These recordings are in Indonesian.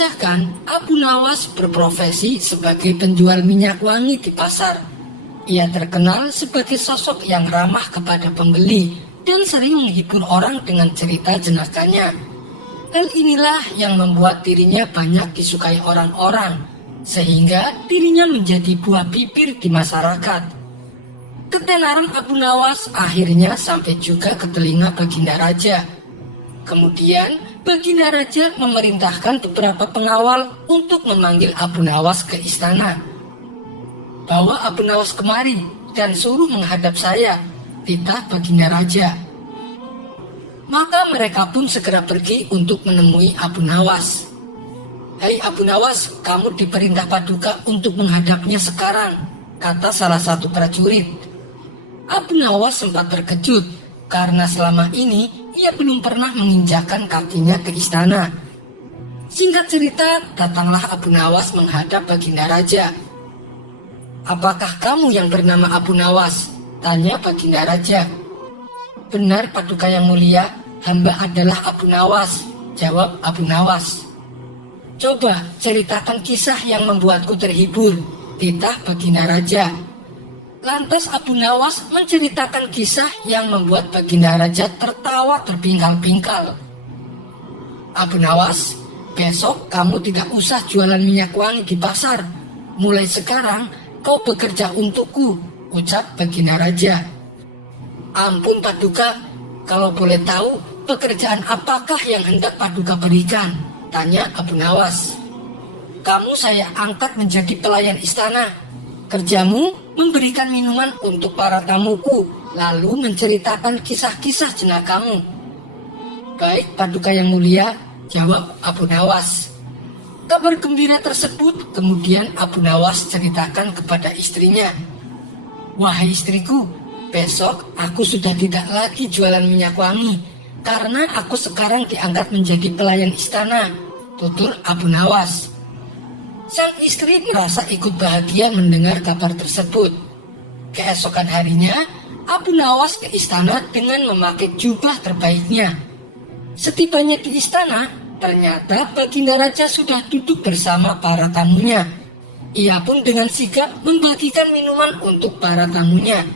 Dikisahkan, Abu Nawas berprofesi sebagai penjual minyak wangi di pasar. Ia terkenal sebagai sosok yang ramah kepada pembeli dan sering menghibur orang dengan cerita jenakanya. Hal inilah yang membuat dirinya banyak disukai orang-orang, sehingga dirinya menjadi buah bibir di masyarakat. Ketenaran Abu Nawas akhirnya sampai juga ke telinga Baginda Raja. Kemudian Baginda Raja memerintahkan beberapa pengawal untuk memanggil Abu Nawas ke istana. "Bawa Abu Nawas kemari dan suruh menghadap saya," titah Baginda Raja. Maka mereka pun segera pergi untuk menemui Abu Nawas. "Hai Abu Nawas, kamu diperintah Paduka untuk menghadapnya sekarang," kata salah satu prajurit. Abu Nawas sempat terkejut karena selama ini ia belum pernah menginjakkan kakinya ke istana. Singkat cerita, datanglah Abu Nawas menghadap Baginda Raja. "Apakah kamu yang bernama Abu Nawas?" tanya Baginda Raja. "Benar Paduka yang mulia, hamba adalah Abu Nawas," jawab Abu Nawas. "Coba ceritakan kisah yang membuatku terhibur," titah Baginda Raja. Lantas Abu Nawas menceritakan kisah yang membuat Baginda Raja tertawa terpingkal-pingkal. "Abu Nawas, besok kamu tidak usah jualan minyak wangi di pasar. Mulai sekarang kau bekerja untukku," ucap Baginda Raja. "Ampun Paduka, kalau boleh tahu pekerjaan apakah yang hendak Paduka berikan?" tanya Abu Nawas. "Kamu saya angkat menjadi pelayan istana. Kerjamu memberikan minuman untuk para tamuku, lalu menceritakan kisah-kisah jenakamu." "Baik Paduka yang mulia," jawab Abu Nawas. Kabar gembira tersebut kemudian Abu Nawas ceritakan kepada istrinya. "Wahai istriku, besok aku sudah tidak lagi jualan minyak wangi, karena aku sekarang diangkat menjadi pelayan istana," tutur Abu Nawas. Sang istri merasa ikut bahagia mendengar kabar tersebut. Keesokan harinya, Abu Nawas ke istana dengan memakai jubah terbaiknya. Setibanya di istana, ternyata Baginda Raja sudah duduk bersama para tamunya. Ia pun dengan sigap membagikan minuman untuk para tamunya.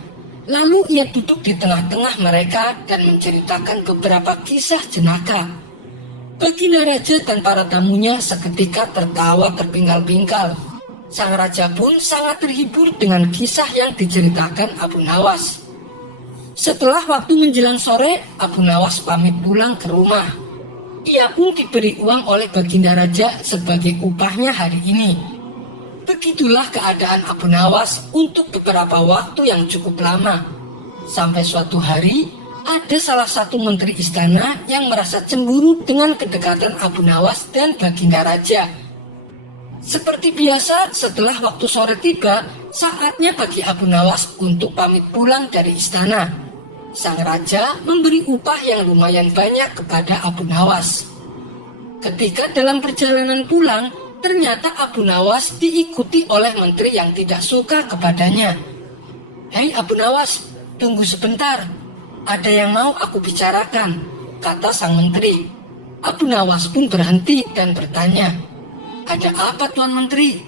Lalu ia duduk di tengah-tengah mereka dan menceritakan beberapa kisah jenaka. Baginda Raja dan para tamunya seketika tertawa terpingkal-pingkal. Sang Raja pun sangat terhibur dengan kisah yang diceritakan Abu Nawas. Setelah waktu menjelang sore, Abu Nawas pamit pulang ke rumah. Ia pun diberi uang oleh Baginda Raja sebagai upahnya hari ini. Begitulah keadaan Abu Nawas untuk beberapa waktu yang cukup lama. Sampai suatu hari, ada salah satu menteri istana yang merasa cemburu dengan kedekatan Abu Nawas dan Baginda Raja. Seperti biasa, setelah waktu sore tiba, saatnya bagi Abu Nawas untuk pamit pulang dari istana. Sang Raja memberi upah yang lumayan banyak kepada Abu Nawas. Ketika dalam perjalanan pulang, ternyata Abu Nawas diikuti oleh menteri yang tidak suka kepadanya. "Hei Abu Nawas, tunggu sebentar. Ada yang mau aku bicarakan," kata sang menteri. Abu Nawas pun berhenti dan bertanya, "Ada apa Tuan Menteri?"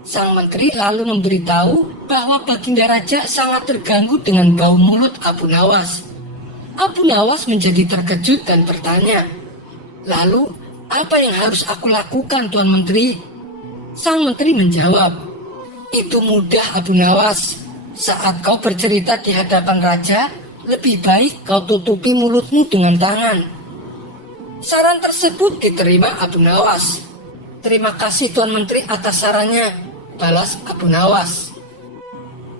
Sang menteri lalu memberitahu bahwa Baginda Raja sangat terganggu dengan bau mulut Abu Nawas. Abu Nawas menjadi terkejut dan bertanya, "Lalu apa yang harus aku lakukan Tuan Menteri?" Sang menteri menjawab, "Itu mudah Abu Nawas. Saat kau bercerita di hadapan Raja, lebih baik kau tutupi mulutmu dengan tangan." Saran tersebut diterima Abu Nawas. "Terima kasih Tuan Menteri atas sarannya," balas Abu Nawas.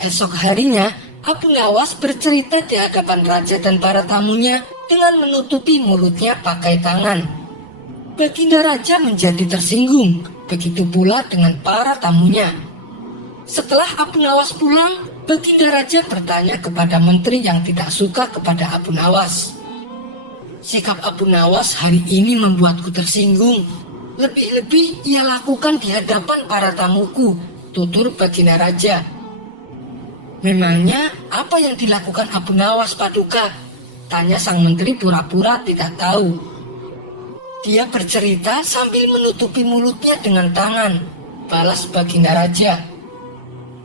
Esok harinya, Abu Nawas bercerita di hadapan Raja dan para tamunya dengan menutupi mulutnya pakai tangan. Baginda Raja menjadi tersinggung, begitu pula dengan para tamunya. Setelah Abu Nawas pulang, Baginda Raja bertanya kepada menteri yang tidak suka kepada Abu Nawas. "Sikap Abu Nawas hari ini membuatku tersinggung. Lebih-lebih ia lakukan di hadapan para tamuku," tutur Baginda Raja. "Memangnya apa yang dilakukan Abu Nawas Paduka?" tanya sang menteri pura-pura tidak tahu. Dia bercerita sambil menutupi mulutnya dengan tangan, balas Baginda Raja.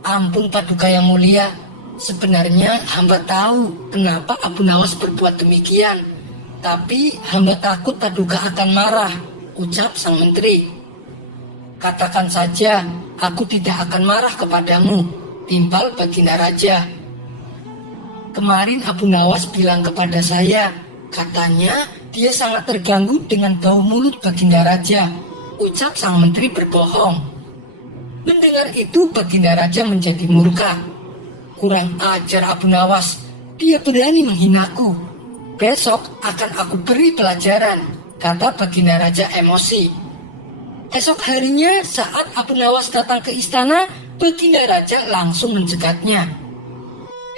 Ampun Paduka yang mulia, sebenarnya hamba tahu kenapa Abu Nawas berbuat demikian. Tapi hamba takut Paduka akan marah, ucap sang menteri. Katakan saja, aku tidak akan marah kepadamu, timpal Baginda Raja. Kemarin Abu Nawas bilang kepada saya, katanya dia sangat terganggu dengan bau mulut Baginda Raja, ucap sang menteri berbohong. Mendengar itu Baginda Raja menjadi murka. Kurang ajar Abu Nawas, dia berani menghinaku. Besok akan aku beri pelajaran, kata Baginda Raja emosi. Esok harinya saat Abu Nawas datang ke istana, Baginda Raja langsung mencegatnya.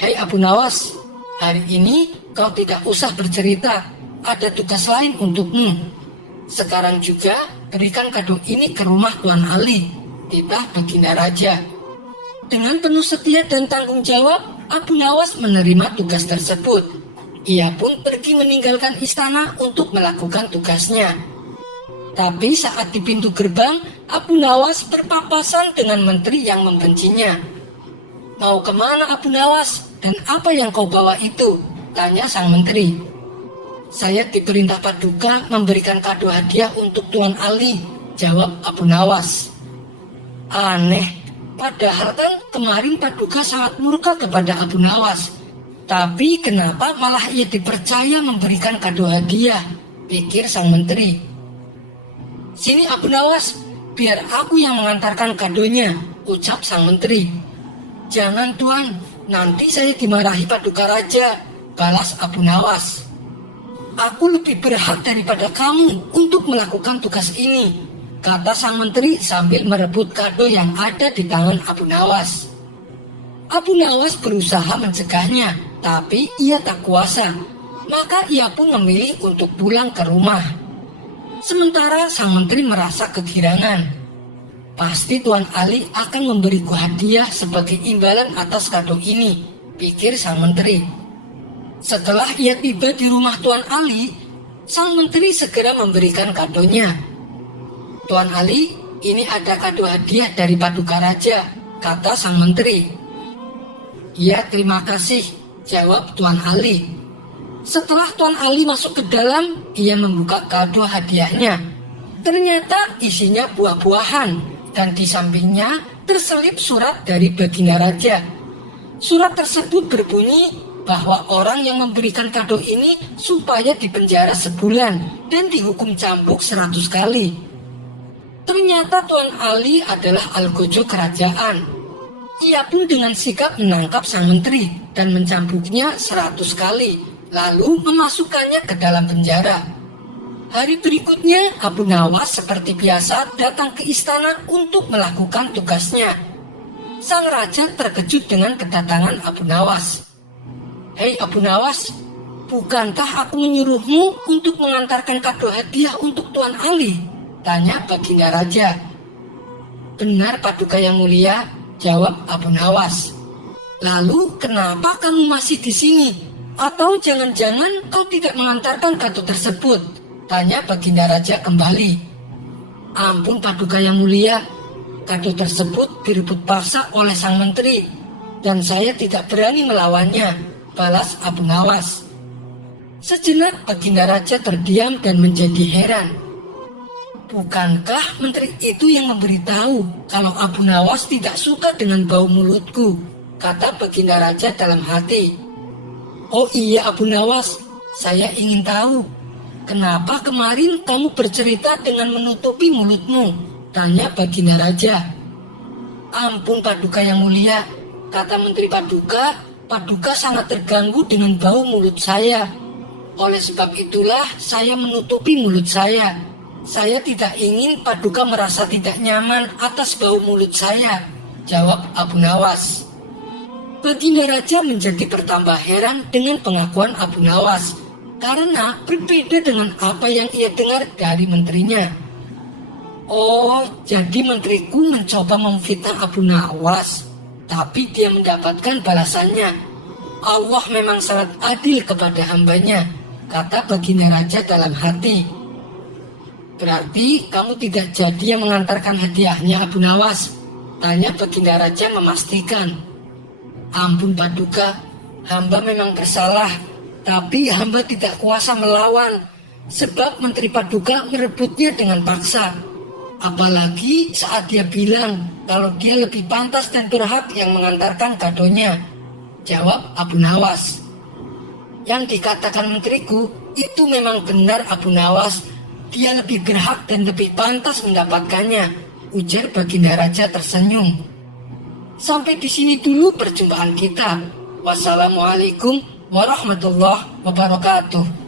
Hei Abu Nawas, hari ini kau tidak usah bercerita, ada tugas lain untukmu. Sekarang juga berikan kado ini ke rumah Tuan Ali, titah Baginda Raja. Dengan penuh setia dan tanggung jawab, Abu Nawas menerima tugas tersebut. Ia pun pergi meninggalkan istana untuk melakukan tugasnya. Tapi saat di pintu gerbang, Abu Nawas berpapasan dengan menteri yang membencinya. Mau kemana Abu Nawas? Dan apa yang kau bawa itu? Tanya sang menteri. Saya diperintah Paduka memberikan kado hadiah untuk Tuan Ali, jawab Abu Nawas. Aneh, padahal kan kemarin Paduka sangat murka kepada Abu Nawas. Tapi kenapa malah ia dipercaya memberikan kado hadiah? Pikir sang menteri. Sini Abu Nawas, biar aku yang mengantarkan kadonya, ucap sang menteri. Jangan Tuan, nanti saya dimarahi Paduka Raja, balas Abu Nawas. Aku lebih berhak daripada kamu untuk melakukan tugas ini, kata sang menteri sambil merebut kado yang ada di tangan Abu Nawas. Abu Nawas berusaha mencegahnya, tapi ia tak kuasa. Maka ia pun memilih untuk pulang ke rumah. Sementara sang menteri merasa kegirangan. Pasti Tuan Ali akan memberiku hadiah sebagai imbalan atas kado ini, pikir sang menteri. Setelah ia tiba di rumah Tuan Ali, sang menteri segera memberikan kadonya. Tuan Ali, ini ada kado hadiah dari Paduka Raja, kata sang menteri. Ya, terima kasih, jawab Tuan Ali. Setelah Tuan Ali masuk ke dalam, ia membuka kado hadiahnya. Ternyata isinya buah-buahan, dan di sampingnya terselip surat dari Baginda Raja. Surat tersebut berbunyi bahwa orang yang memberikan kado ini supaya dipenjara sebulan dan dihukum cambuk 100 kali. Ternyata Tuan Ali adalah algojo kerajaan. Ia pun dengan sigap menangkap sang menteri dan mencambuknya 100 kali. Lalu memasukkannya ke dalam penjara. Hari berikutnya Abu Nawas seperti biasa datang ke istana untuk melakukan tugasnya. Sang raja terkejut dengan kedatangan Abu Nawas. Hei Abu Nawas, bukankah aku menyuruhmu untuk mengantarkan kado hadiah untuk Tuan Ali? Tanya Baginda Raja. Benar Paduka yang mulia, jawab Abu Nawas. Lalu kenapa kamu masih di sini? Atau jangan-jangan kau tidak mengantarkan kado tersebut? Tanya Baginda Raja kembali. Ampun Paduka yang mulia, kado tersebut direbut paksa oleh sang menteri, dan saya tidak berani melawannya, balas Abu Nawas. Sejenak Baginda Raja terdiam dan menjadi heran. Bukankah menteri itu yang memberitahu kalau Abu Nawas tidak suka dengan bau mulutku? Kata Baginda Raja dalam hati. Oh iya Abu Nawas, saya ingin tahu, kenapa kemarin kamu bercerita dengan menutupi mulutmu? Tanya Baginda Raja. Ampun Paduka yang mulia, kata Menteri Paduka, Paduka sangat terganggu dengan bau mulut saya. Oleh sebab itulah saya menutupi mulut saya. Saya tidak ingin Paduka merasa tidak nyaman atas bau mulut saya, jawab Abu Nawas. Baginda Raja menjadi bertambah heran dengan pengakuan Abu Nawas, karena berbeda dengan apa yang ia dengar dari menterinya. Oh, jadi menteriku mencoba memfitnah Abu Nawas, tapi dia mendapatkan balasannya. Allah memang sangat adil kepada hambanya, kata Baginda Raja dalam hati. Berarti kamu tidak jadi yang mengantarkan hadiahnya, Abu Nawas? Tanya Baginda Raja memastikan. Ampun Paduka, hamba memang bersalah, tapi hamba tidak kuasa melawan, sebab Menteri Paduka merebutnya dengan paksa. Apalagi saat dia bilang kalau dia lebih pantas dan berhak yang mengantarkan kadonya. Jawab Abu Nawas. Yang dikatakan menteriku itu memang benar, Abu Nawas. Dia lebih berhak dan lebih pantas mendapatkannya, ujar Baginda Raja tersenyum. Sampai di sini dulu perjumpaan kita. Wassalamualaikum warahmatullahi wabarakatuh.